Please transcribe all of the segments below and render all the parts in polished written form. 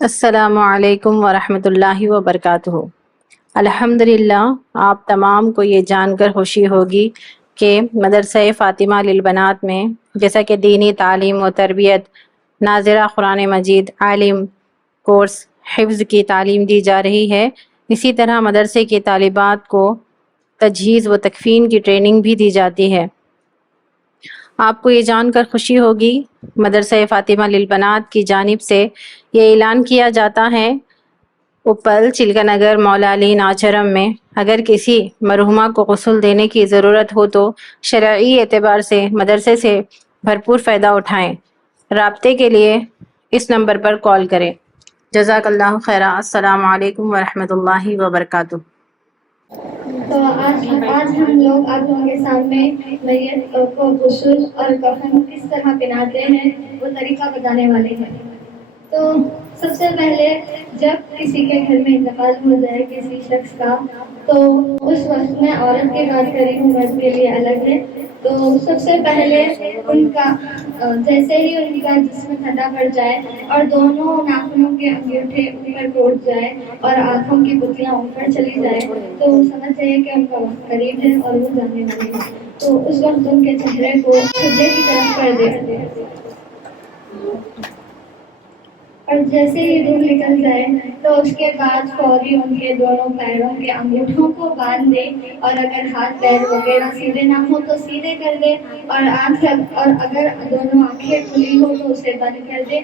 अस्सलामु अलैकुम वरहमतुल्लाहि वबरकातुहू। अल्हम्दुलिल्लाह, आप तमाम को ये जानकर खुशी होगी कि मदरसा फ़ातिमा लिल बनात में जैसा कि दीनी तालीम व तरबियत, नाज़िरा कुरान मजीद, आलिम कोर्स, हिफ्ज़ की तालीम दी जा रही है, इसी तरह मदरसे की तालिबात को तजहीज़ व तकफ़ीन की ट्रेनिंग भी दी जाती है। आपको ये जानकर खुशी होगी, मदरसा फ़ातिमा लिल बनात की जानिब से ये ऐलान किया जाता है, उपल चिल्कानगर मौला अली नाचरम में अगर किसी मरहुमा को गुस्ल देने की ज़रूरत हो तो शरई एतबार से मदरसे से भरपूर फ़ायदा उठाएँ। राब्ते के लिए इस नंबर पर कॉल करें। जज़ाकल्लाहु खैरा। अस्सलामु अलैकुम वरहमतुल्लाहि वबरकातुहू। तो आज हम लोग आप लोगों के सामने मैयत को गुस्ल और कफन किस तरह पहनाते हैं वो तरीका बताने वाले हैं। तो सबसे पहले जब किसी के घर में इंतकाल हो जाए किसी शख्स का, तो उस वक्त में औरत की बात करी हूँ, मर्द के लिए अलग है। तो सबसे पहले उनका जैसे ही उनका जिस्म ठंडा पड़ जाए और दोनों नाखूनों के अंगूठे ऊपर को उठ जाए और आंखों की पुतलियां ऊपर चली जाए, तो समझ जाइए कि उनका वक्त करीब है और वो जाने वाले हैं। तो उस वक्त उनके चेहरे को किबले की तरफ कर दे और जैसे ही रूह निकल जाए तो उसके बाद फौरी उनके दोनों पैरों के अंगूठों को बांध दे, और अगर हाथ पैर वगैरह सीधे ना हो तो सीधे कर दे, और अगर दोनों आंखें खुली हो तो उसे बंद कर दे।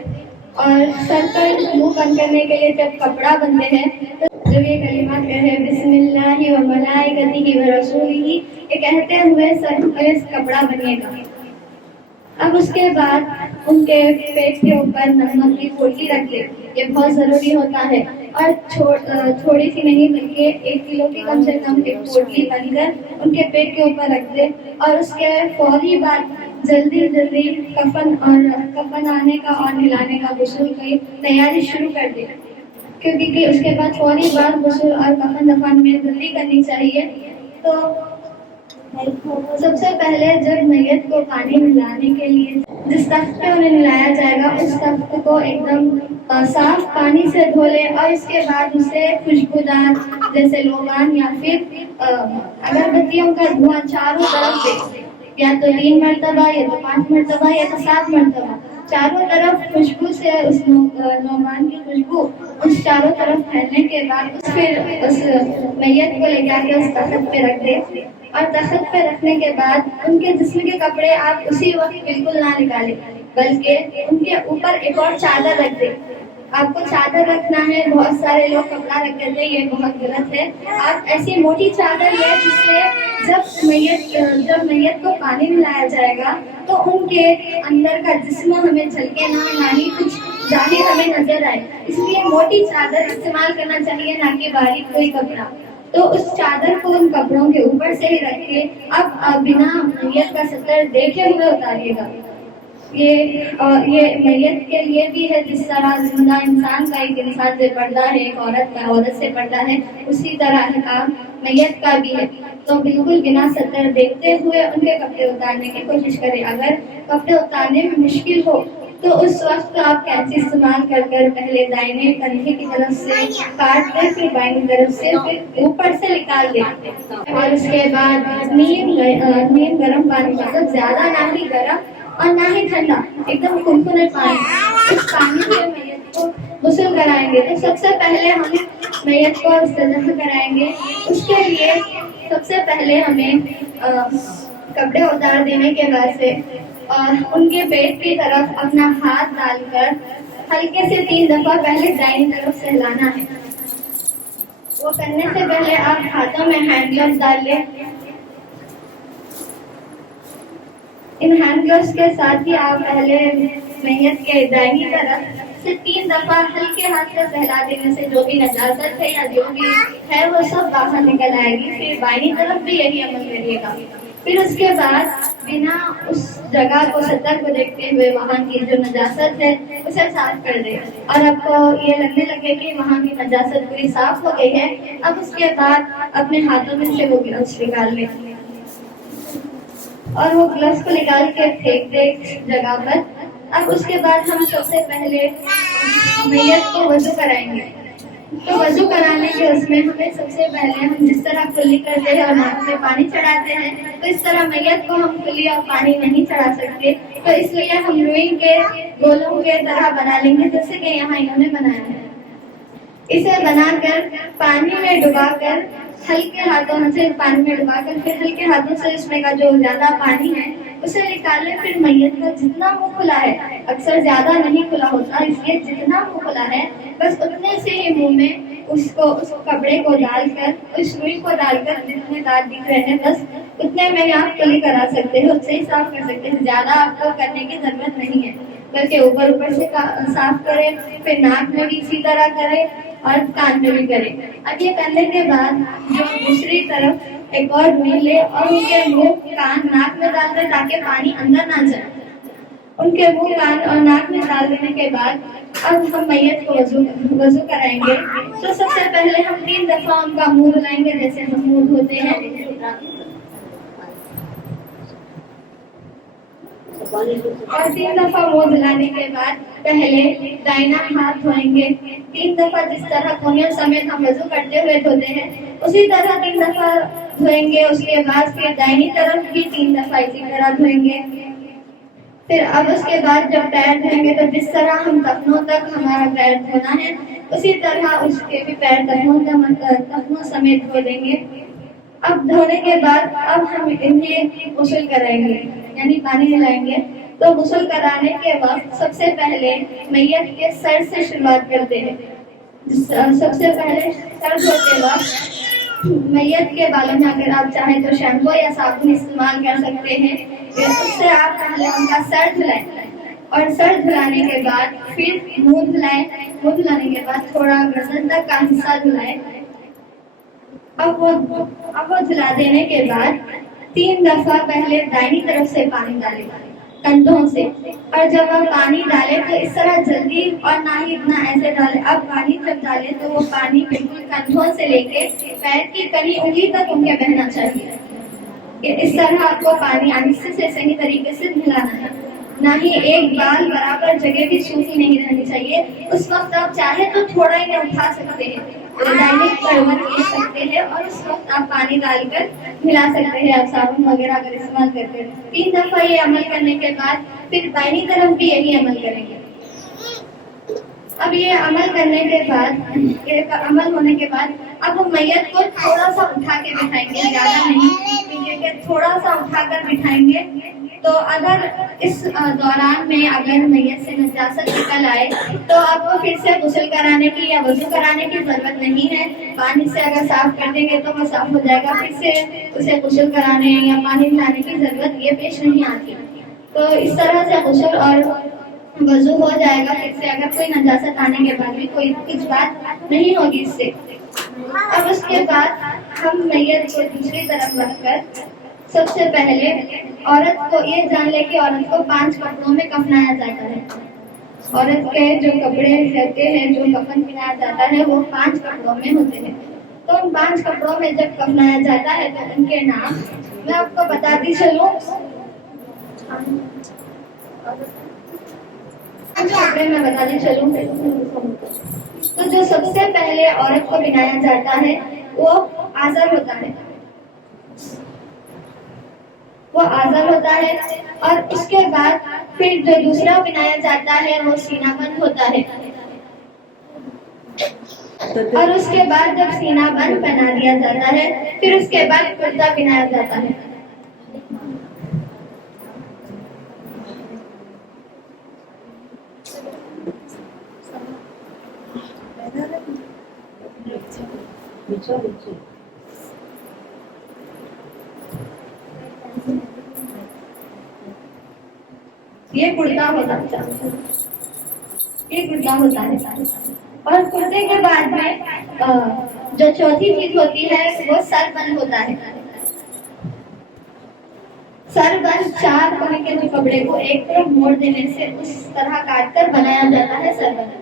और सर पर मुंह बंद करने के लिए जब कपड़ा बंधते हैं तो जब ये कलिमा कहे बिस्मिल्लाहि व मलाइकतिही व रसूलिही, ये कहते हुए सर पर कपड़ा बनिएगा। अब उसके बाद उनके पेट के ऊपर नमक की पोटली रख दे, ये बहुत जरूरी होता है। और थोड़ी सी नहीं बल्कि 1 किलो की कम से कम एक पोटली बनकर उनके पेट के ऊपर रख दे, और उसके फौरी बाद जल्दी जल्दी कफन आने का और हिलाने का गुस्ल की तैयारी शुरू कर दे, क्योंकि उसके बाद फौरी बाद गुस्ल और कफन दफन में जल्दी करनी चाहिए। तो सबसे पहले जब मैयत को पानी मिलाने के लिए जिस तख्त पे उन्हें मिलाया जाएगा उस तख्त को एकदम साफ पानी से धो ले, और इसके बाद उसे खुशबूदार जैसे लोबान या फिर अगरबत्तियों का धुआं चारों तरफ दे, या तो 3 मरतबा या तो 5 मरतबा या तो 7 मरतबा, चारों तरफ खुशबू से उस लोबान की खुशबू उस चारों तरफ फैलने के बाद फिर उस मैयत को ले जाके उस तख्त पे रख दे। और तख्त पे रखने के बाद उनके जिस्म के कपड़े आप उसी वक्त बिल्कुल ना निकालें, बल्कि उनके ऊपर एक और चादर रख दे। आपको चादर रखना है, बहुत सारे लोग कपड़ा रख देते हैं, ये बहुत गलत है। आप ऐसी मोटी चादर ले जिससे जब मैयत को पानी मिलाया जाएगा तो उनके अंदर का जिस्म हमें झलके ना ही कुछ जाहिर हमें नजर आए, इसलिए मोटी चादर इस्तेमाल करना चाहिए, ना कि बारीक कोई कपड़ा। तो उस चादर को उन कपड़ों के ऊपर से ही रख के अब बिना मैयत का सतर देखे हुए उतारिएगा। ये मैयत के लिए भी है, जिस तरह जिंदा इंसान का एक इंसान से पर्दा है, एक औरत का औरत से पर्दा है, उसी तरह का मैयत का भी है। तो बिल्कुल बिना सतर देखते हुए उनके कपड़े उतारने की कोशिश करें। अगर कपड़े उतारने में मुश्किल हो तो उस वक्त आप कैंची इस्तेमाल कर पहले दाहिने कंधे की तरफ से काट कर फिर बाईं तरफ से फिर ऊपर से निकाल दें, और उसके बाद नीम गर्म पानी, मतलब ज्यादा ना ही गर्म और ना ही ठंडा, एकदम कुनकुने पानी, इस पानी से मैयत को गुस्ल कराएंगे। तो सबसे पहले हम मैयत को इस्तेमाल कराएंगे, उसके लिए सबसे पहले हमें कपड़े उतार देने के बाद से और उनके पेट की तरफ अपना हाथ डालकर हल्के से 3 दफा पहले दाहिनी तरफ से हिलाना है। वो करने से पहले आप हाथों में हैंड ग्लव्स डाल लें। इन हैंड ग्लव्स के साथ ही आप पहले मैयत के दाहिनी तरफ से 3 दफा हल्के हाथ से सहला देने से जो भी नजाकत है या जो भी है वो सब बाहर निकल आएगी। फिर बाईं तरफ भी यही अमल करिएगा। फिर उसके बाद बिना उस जगह को सतह को देखते हुए वहाँ की जो नजाकत है उसे साफ कर दे, और आपको ये लगने लगे कि वहाँ की नजाकत पूरी साफ हो गई है। अब उसके बाद अपने हाथों में से वो ग्लव्स निकाल ले और वो ग्लव्स को निकाल के फेंक दे जगह पर। अब उसके बाद हम सबसे पहले मैयत को वजू कराएंगे। तो वजू कराने के उसमें हमें सबसे पहले हम जिस तरह कुल्ली करते हैं और नाक में पानी चढ़ाते हैं, तो इस तरह मैयत को हम कुल्ली और पानी नहीं चढ़ा सकते। तो इसलिए हम रुई के गोलों के तरह बना लेंगे, जैसे कि यहाँ इन्होंने बनाया है। इसे बनाकर पानी में डुबाकर हल्के हाथों से पानी में डुबाकर फिर हल्के हाथों से इसमें का जो ज्यादा पानी है उसे निकालें। फिर मैयत का जितना मुंह खुला है, अक्सर ज्यादा नहीं खुला होता, इसलिए जितना मुंह खुला है बस उतने से ही मुंह में उसको उस कपड़े को डालकर उस रुई को डालकर जितने दांत दिख रहे हैं बस उतने में ही आप कुल्ली करा सकते हो, उससे ही साफ कर सकते हैं। ज्यादा आपको करने की जरूरत नहीं है, बल्कि ऊपर ऊपर से साफ करें, फिर नाक में भी इसी तरह करें और कान में भी करें। अब ये करने के बाद जो दूसरी तरफ एक और रुई ले और उनके मुंह कान नाक में डाल दें ताकि पानी अंदर ना जाए। उनके मुंह कान और नाक में डाल देने के बाद अब हम मैयत को वजू कराएंगे। तो सबसे पहले हम 3 दफा उनका मुंह धुलाएंगे, जैसे हम मुंह धोते हैं। और 3 दफा मुंह धुलाने के बाद पहले दाहिना हाथ धोएंगे 3 दफा, जिस तरह कोहनियों समेत हम वजू करते हुए धोते हैं उसी तरह 3 दफा धोएंगे। उसके बाद फिर दाहिनी तरफ भी 3 दफा इसी तरह धोएंगे। फिर अब उसके बाद जब पैर धोएंगे तो जिस तरह हम टखनों तक हमारा पैर धोना है उसी तरह उसके भी पैर टखनों समेत धो देंगे। अब धोने के बाद अब हम इन्हें गुस्ल कराएंगे, यानी पानी हिलाएंगे। तो गुस्ल कराने के वक्त सबसे पहले मैयत के सर से शुरुआत करते हैं। सबसे पहले सर धोते वक्त मैयत के बालों में अगर आप चाहें तो शैम्पू या साबुन इस्तेमाल कर सकते हैं। उससे आप पहले उनका सर धुलाएं और सर धुलाने के बाद फिर मुंह धुलाएं। मुंह धुलाने के बाद थोड़ा गर्दन तक का हिस्सा धुलाएं। अब वो धुला देने के बाद 3 दफा पहले दाहिनी तरफ से पानी डालें कंधों से, और जब आप पानी डालें तो इस तरह जल्दी और ना ही इतना ऐसे डालें। अब पानी जब डालें तो वो पानी बिल्कुल कंधों से लेके पैर की कहीं उंगली तक उनके बहना चाहिए। इस तरह आपको पानी आहिस्ते से सही तरीके से मिलाना है, ना ही एक बाल बराबर जगह भी सूखी नहीं रहनी चाहिए। उस वक्त आप चाहे तो थोड़ा ही उठा सकते हैं, दैनिक कड़वट ले सकते हैं और उस वक्त आप पानी डालकर मिला सकते हैं, आप साबुन वगैरह अगर इस्तेमाल करते हैं। 3 दफा ये अमल करने के बाद फिर दाहिनी तरफ भी यही अमल करेंगे। अब ये अमल करने के बाद अमल होने के बाद अब हम मैयत को थोड़ा सा उठा के बिठाएंगे, ज्यादा नहीं, थोड़ा सा उठाकर बिठाएंगे। तो अगर इस दौरान में अगर मैयत से नजासत निकल आए तो आपको फिर से गुस्ल कराने की या वजू कराने की जरूरत नहीं है। पानी से अगर साफ कर देंगे तो वो साफ हो जाएगा, फिर से उसे गुस्ल कराने या पानी मिलाने की जरूरत ये पेश नहीं आती। तो इस तरह से गुस्ल और वजू हो जाएगा। फिर से अगर कोई नजासत आने के बाद भी कोई कुछ बात नहीं होगी इससे। अब उसके बाद हम मैयत को दूसरी तरफ रखकर सबसे पहले औरत को ये जान ले कि औरत को 5 कपड़ों में कफनाया जाता है। औरत के जो कपड़े रहते हैं, जो कफन पहनाया जाता है, वो 5 कपड़ों में होते हैं। तो उन 5 कपड़ों में जब कफनाया जाता है तो उनके नाम मैं आपको बताती चलूं। कपड़े में बताती चलूं। तो जो सबसे पहले औरत को पहनाया जाता है वो आज़र होता है, वो आज़र होता है। और उसके बाद फिर जो दूसरा पहनाया जाता है वो सीनाबंद होता है। और उसके बाद जब सीनाबंद पहना दिया जाता है फिर उसके बाद कुर्ता पहनाया जाता है। ये कुर्ता होता है, ये कुर्ता होता है। और कुर्ते के बाद में जो चौथी चीज होती है वो सरबंद होता है। सरबंद 4 कोने के जो कपड़े को एक तरफ मोड़ देने से उस तरह काट कर बनाया जाता है सरबंद।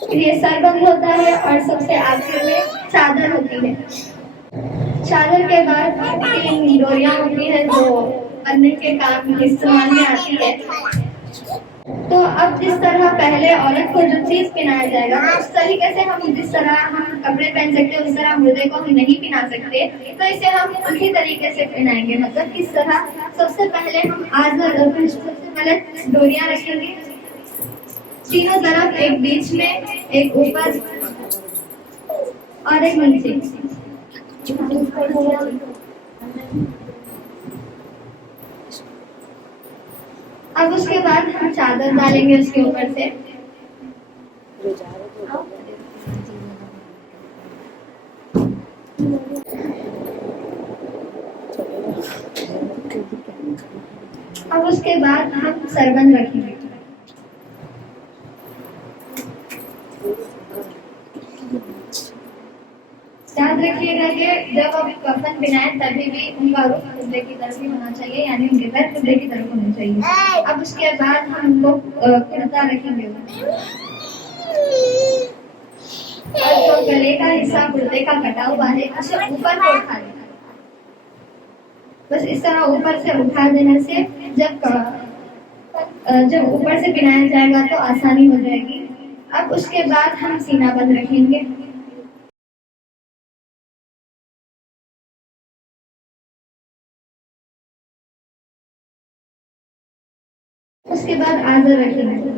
ये सरबंद होता है। और सबसे आखिर में चादर होती है। चादर के बाद 3 डोरियां होती है जो बनने के काम इस्तेमाल में आती है। तो अब जिस तरह पहले औरत को जो चीज पहनाया जाएगा, तो उस तरीके से हम जिस तरह हम कपड़े पहन सकते हैं उस तरह मुर्दे को हम नहीं पहना सकते, तो इसे हम उसी तरीके से पहनाएंगे। मतलब किस तरह, सबसे पहले हम आजर सबसे पहले डोरियां रखेंगे तीनों तरफ, एक बीच में, एक ऊपर और एक नीचे। अब उसके बाद हम चादर डालेंगे उसके ऊपर से। अब उसके बाद हम सरबन रखेंगे। याद रखिएगा कि जब आप कफन पहनाएं तभी भी उनका रुख किबले की तरफ ही होना चाहिए, यानी उनके पैर किबले की तरफ होने चाहिए। अब उसके बाद हम लोग कुर्ता रखेंगे और जो गले का हिस्सा कुर्ते का कटा हुआ है उसे ऊपर को उठा देना। बस इस तरह ऊपर से उठा देने से जब ऊपर से पहनाया जाएगा तो आसानी हो जाएगी। अब उसके बाद हम सीना बंद रखेंगे। उसके बाद आजर रखेंगे।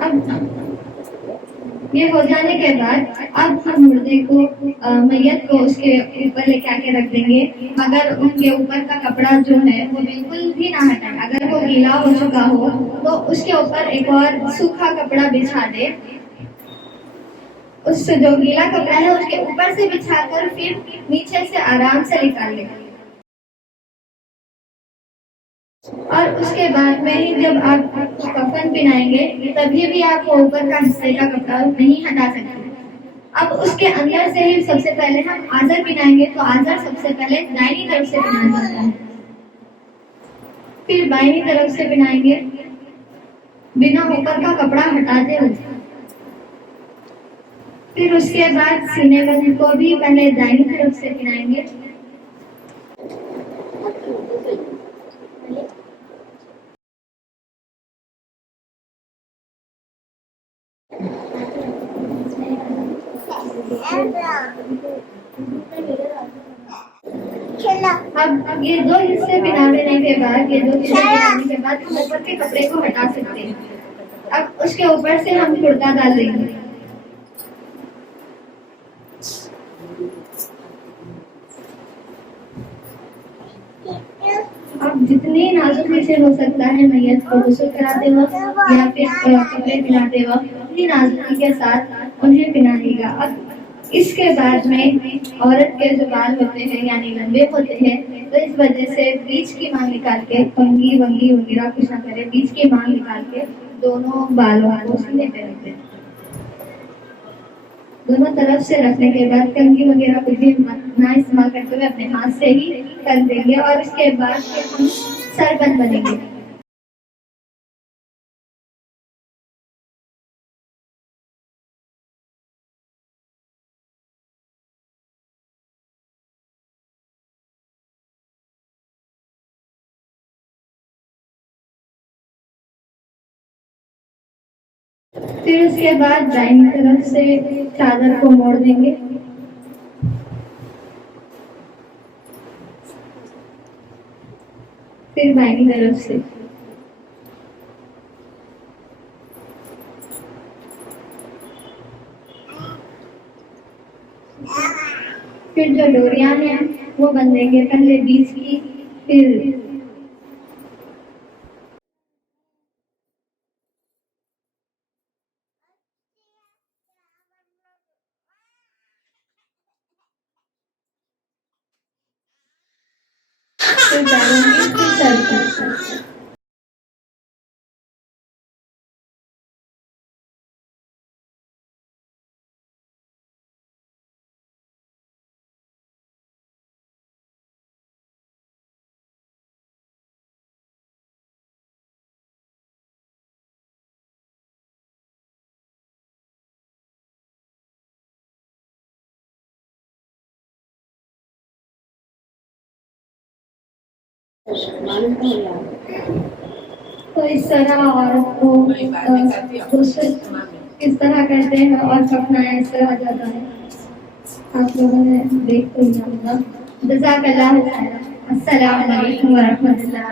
अब ये हो जाने के बाद अब हम मुर्दे को मैयत को उसके ऊपर लेके आके रख देंगे, मगर उनके ऊपर का कपड़ा जो है वो बिल्कुल भी ना हटाए। अगर वो गीला हो चुका हो तो उसके ऊपर एक और सूखा कपड़ा बिछा दे। उस जो गीला कपड़ा है उसके ऊपर से बिछाकर फिर नीचे से आराम से निकाल ले। और उसके बाद में ही जब आप कफन पहनाएंगे तभी भी आप वो ऊपर का हिस्से का कपड़ा नहीं हटा सकते। अब उसके अंदर से ही सबसे पहले हम आजर पहनाएंगे, तो आजर सबसे पहले दाहिनी तरफ से पहनाया जाता है, फिर बाईं तरफ से पहनाएंगे बिना ऊपर का कपड़ा हटाते हुए। फिर उसके बाद सीने बंद को भी पहले दाहिनी तरफ से पहनाएंगे। अब ये दो हिस्से पहना देने के बाद, ये दो हिस्से पहनाने के बाद हम ऊपर के कपड़े को हटा सकते हैं। अब उसके ऊपर से हम कुर्ता डाल देंगे। अब जितनी नाजुक से हो सकता है मैयत को गुस्ल कराते वक्त या फिर कपड़े पहनाते वक्त उतनी नाजुकी के साथ उन्हें पहनाइएगा। अब इसके बाद में औरत के जो बाल होते हैं यानी लंबे होते हैं, तो इस वजह से बीच की मांग निकाल के, कंघी वंगी वगैरह कुछ ना करे, बीच की मांग निकाल के दोनों बालों को सीने पे रख दें। दोनों तरफ से रखने के बाद कंघी वगैरह कुछ भी ना इस्तेमाल करते हुए अपने हाथ से ही कर देंगे और इसके बाद फिर हम सरबत बनेंगे। फिर उसके बाद दाहिनी तरफ से चादर को मोड़ देंगे। फिर बाईं तरफ से फिर जो डोरियां हैं वो बंधेंगे, पहले बीच की, फिर पैरों की, फिर सर की। तो इस तरह औरत को दूसरे किस तरह करते हैं और कठिनाइयाँ इस तरह ज्यादा है, आप लोगों ने देख तो लिया होगा। जज़ाकल्लाह खैर। अस्सलाम वालेकुम व रहमतुल्लाह।